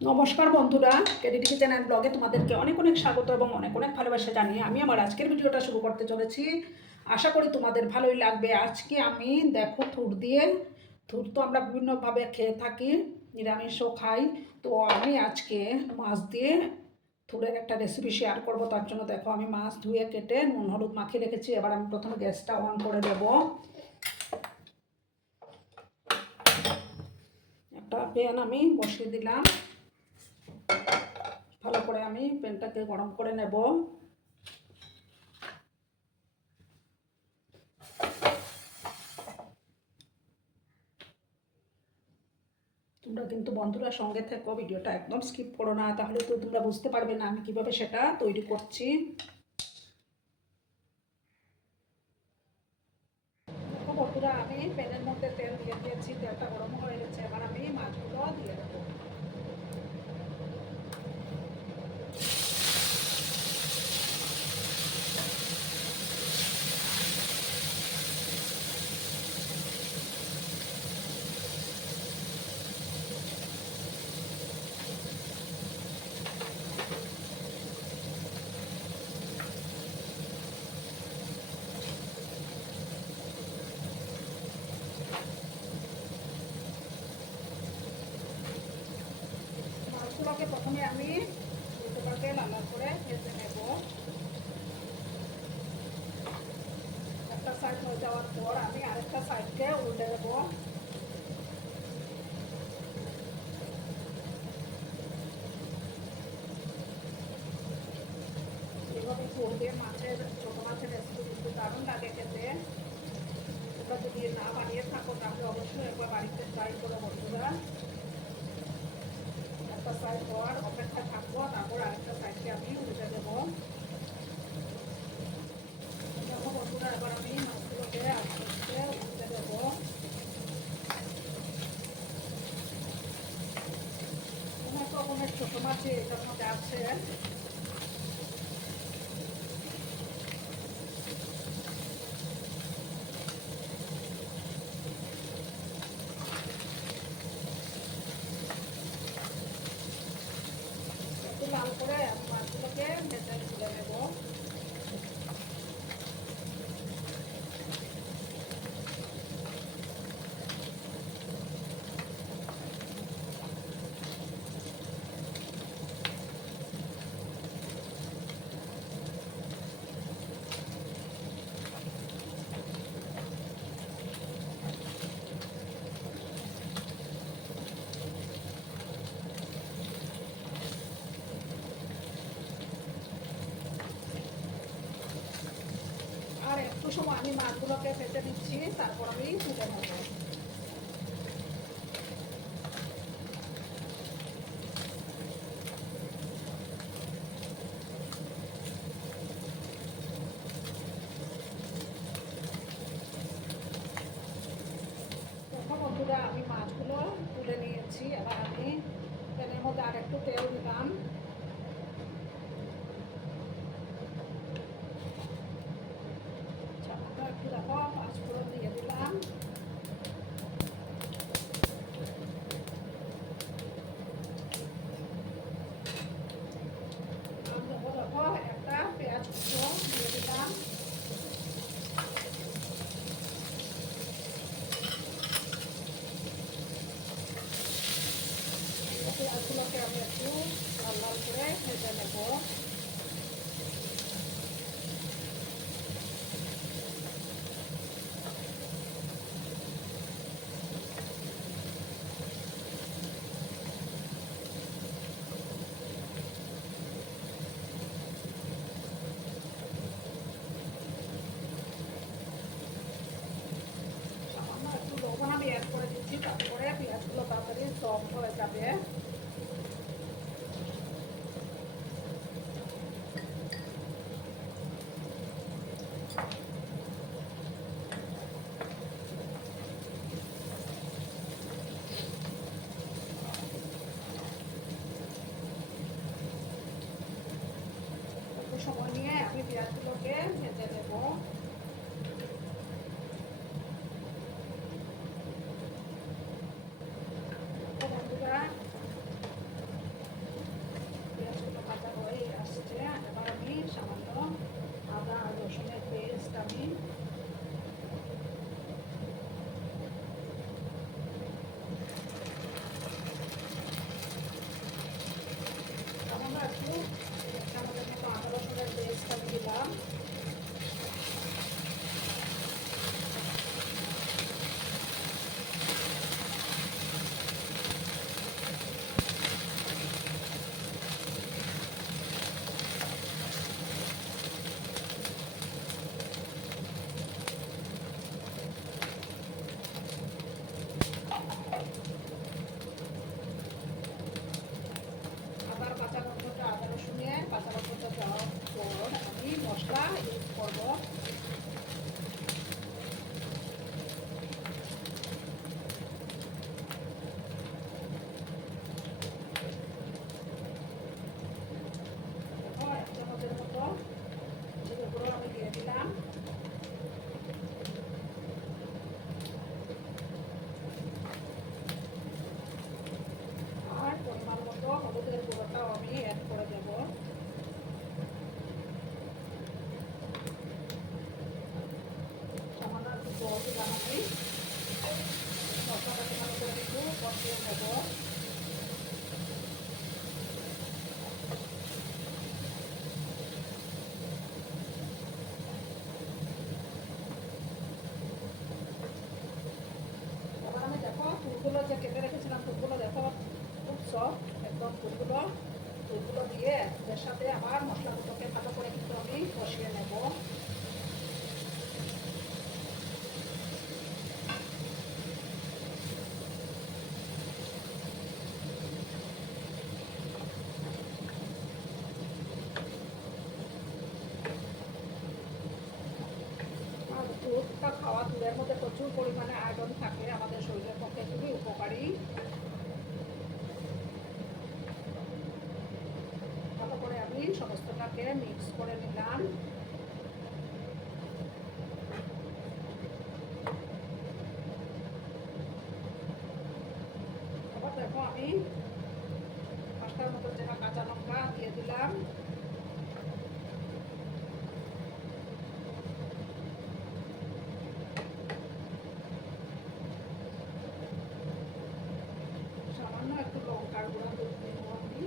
নমস্কার বন্ধুরা, KDD kitchen and ব্লগে তোমাদেরকে অনেক অনেক স্বাগত এবং অনেক অনেক ভালোবাসা জানিয়ে আমি আমার আজকের ভিডিওটা শুরু করতে চলেছি। আশা করি তোমাদের ভালোই লাগবে। আজকে আমি দেখো থুর তো আমরা বিভিন্নভাবে খেয়ে থাকি, নিরামিষও খাই। তো আমি আজকে মাছ দিয়ে থুরের একটা রেসিপি শেয়ার করব। তার জন্য দেখো আমি মাছ ধুয়ে কেটে নুন হলুদ মাখিয়ে রেখেছি। এবার আমি প্রথমে গ্যাসটা অন করে দেব। একটা প্যান আমি বসিয়ে দিলাম। ভালো করে আমি প্যানটাকে গরম করে নেব। তোমরা কিন্তু বন্ধুরা সঙ্গে থেকো, ভিডিওটা একদম স্কিপ করো না, তাহলে তো তোমরা বুঝতে পারবে না আমি কিভাবে সেটা তৈরি করছি। দেখো বন্ধুরা, আমি প্যানের মধ্যে তেল দিয়ে দিয়েছি, তেলটা গরম হয়ে গেছে। এবার আমি মাছগুলো দিয়ে দেবো। মাছগুলোকে প্রথমে আমি উল্টোটাকে লাল লাল করে ভেজে নেব। একটা সাইড হয়ে যাওয়ার পর আমি আরেকটা সাইডকে উল্টে দেবো। এইভাবে করলে ছোটো মাছের রেসিপি কিন্তু দারুণ লাগে খেতে। তোমরা যদি না বানিয়ে থাকো তাহলে অবশ্যই একবার বাড়িতে ট্রাই করো বন্ধুরা। একটা সাইড হওয়ার অপেক্ষা থাকবো, তারপর আরেকটা সাইডকে আমি উল্টে দেবো। দেখো বন্ধুরা, এবার আমি মাছগুলোকে আস্তে আস্তে উল্টে দেবো। অনেক রকমের ছোটো মাছই এটার মধ্যে আছে। একটু লাল করে মাছগুলোকে ভেজে তুলে নেবো। আর একটু সময় আমি মাছগুলোকে ভেজে নিচ্ছি, তারপর আমি তুলে নেবো। দেখো বন্ধুরা, আমি মাছগুলো তুলে নিয়েছি। এবার আমি প্যানের মধ্যে আর একটু তেল দিলাম। একটু দেখো পাঁচফোড়ন দিয়ে দিলাম। দেখো দেখো একটা পেঁয়াজ কুচো দিয়ে দিলাম। পেঁয়াজগুলোকে আমি একটু লাল লাল করে ভেজে নেব। সামান্য একটু লবণ আমি অ্যাড করে দিচ্ছি, তারপরে পেঁয়াজগুলো তাড়াতাড়ি সফট হয়ে যাবে। একটু সময় নিয়ে আমি পেঁয়াজগুলোকে ভেজে নেব। বন্ধুরা, এবং ফুলগুলো দিয়ে এর সাথে আবার মশলাগুলোকে ভালো করে কিন্তু আমি কষিয়ে নেব। দুধটা খাওয়া, দুধের মধ্যে প্রচুর পরিমাণে আয়রন থাকে, আমাদের শরীরের পক্ষে খুবই উপকারী। ভালো করে আমি সমস্তটাকে মিক্স করে নিলাম। আবার দেখো আমি 5টার মতো যেটা কাঁচা লঙ্কা দিয়ে দিলাম। সামান্য একটু লঙ্কার গুঁড়া দিয়ে দেবো আমি।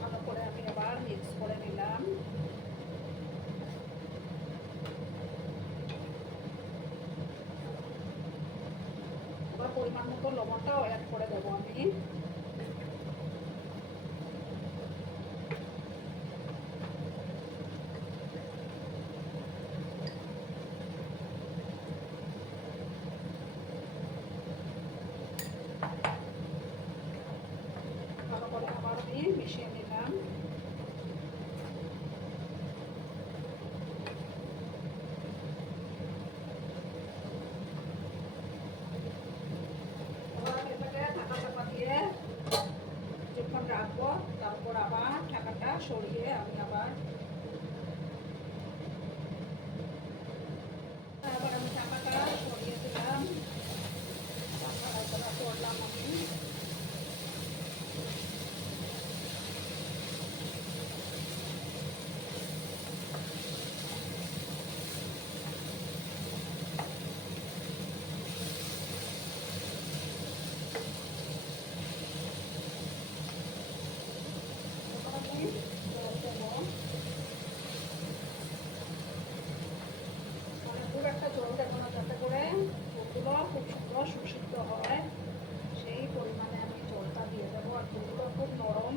ভালো করে আমি আবার মিক্স করে নিলাম। আবার পরিমাণ মতো লবণটাও অ্যাড করে দেবো আমি। ভালো করে আবার আমি মিশিয়ে নিলাম। ঢাকা চাপা দিয়ে কিছুক্ষণ রাখবো, তারপর আবার ঢাকাটা সরিয়ে আমি আবার ঢাকাটা সরিয়ে দিলাম। ঢাকা করলাম আমি। খুব একটা জল দেবো না, যাতে করে ফুলগুলো খুব সুন্দর সুসিদ্ধ হয়, সেই পরিমাণে আমি জলটা দিয়ে দেবো। আর ফুলগুলো খুব নরম।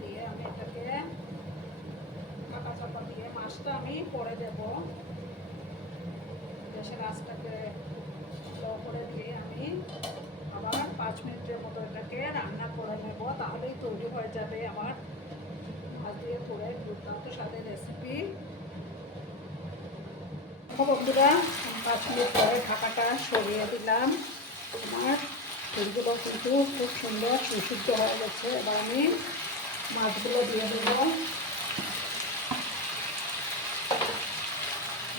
দিয়ে আমি এটাকে ঢাকা চাপা দিয়ে মাছটা আমি পরে দেবো। গ্যাসের আঁচটাকে লো করে দিয়ে আমি আবার 5 মিনিটের মতো এটাকে রান্না করে নেব। তাহলেই তৈরি হয়ে যাবে আমার মাছ দিয়ে করে দুর্দান্ত স্বাদের রেসিপি। বন্ধুরা 5 মিনিট পরে ঢাকাটা সরিয়ে দিলাম। আমার ফুলগুলো কিন্তু খুব সুন্দর সুসিদ্ধ হয়ে গেছে। এবার আমি মাছগুলো দিয়ে দেবো।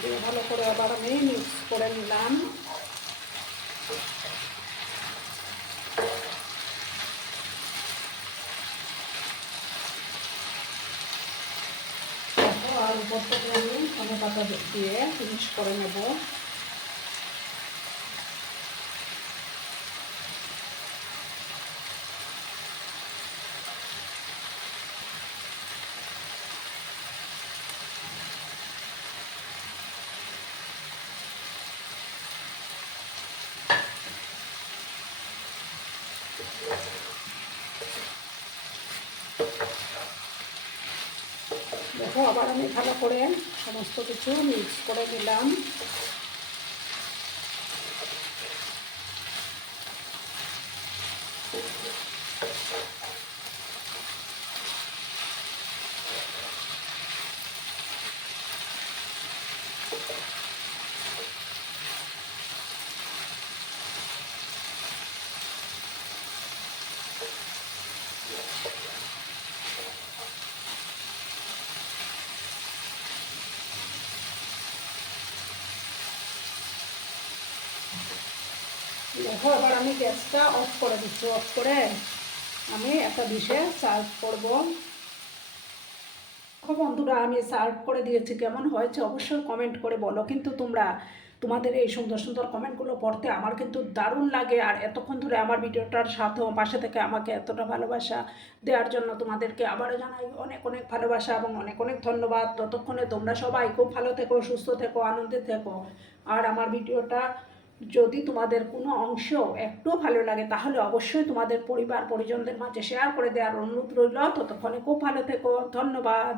দিয়ে ভালো করে আবার আমি মিক্স করে নিলাম। আর উপর থেকে আমি ধনে পাতা দিয়ে ফিনিশ করে নেব। দেখো আবার আমি ভালো করে সমস্ত কিছু মিক্স করে নিলাম। দেখো এবার আমি গ্যাসটা অফ করে দিচ্ছি। অফ করে আমি একটা ডিশে সার্ভ করব। দেখো বন্ধুরা, আমি সার্ভ করে দিয়েছি, কেমন হয়েছে অবশ্যই কমেন্ট করে বলো। কিন্তু তোমাদের এই সুন্দর সুন্দর কমেন্টগুলো পড়তে আমার কিন্তু দারুণ লাগে। আর এতক্ষণ ধরে আমার ভিডিওটার সাথে পাশে থেকে আমাকে এতটা ভালোবাসা দেওয়ার জন্য তোমাদেরকে আবারও জানাই অনেক অনেক ভালোবাসা এবং অনেক অনেক ধন্যবাদ। ততক্ষণে তোমরা সবাই খুব ভালো থেকো, সুস্থ থেকো, আনন্দে থেকো। আর আমার ভিডিওটা যদি তোমাদের কোনো অংশ একটু ভালো লাগে তাহলে অবশ্যই তোমাদের পরিবার পরিজনদের মাঝে শেয়ার করে দেওয়ার অনুরোধ রইল। ততক্ষণে খুব ভালো থেকো, ধন্যবাদ।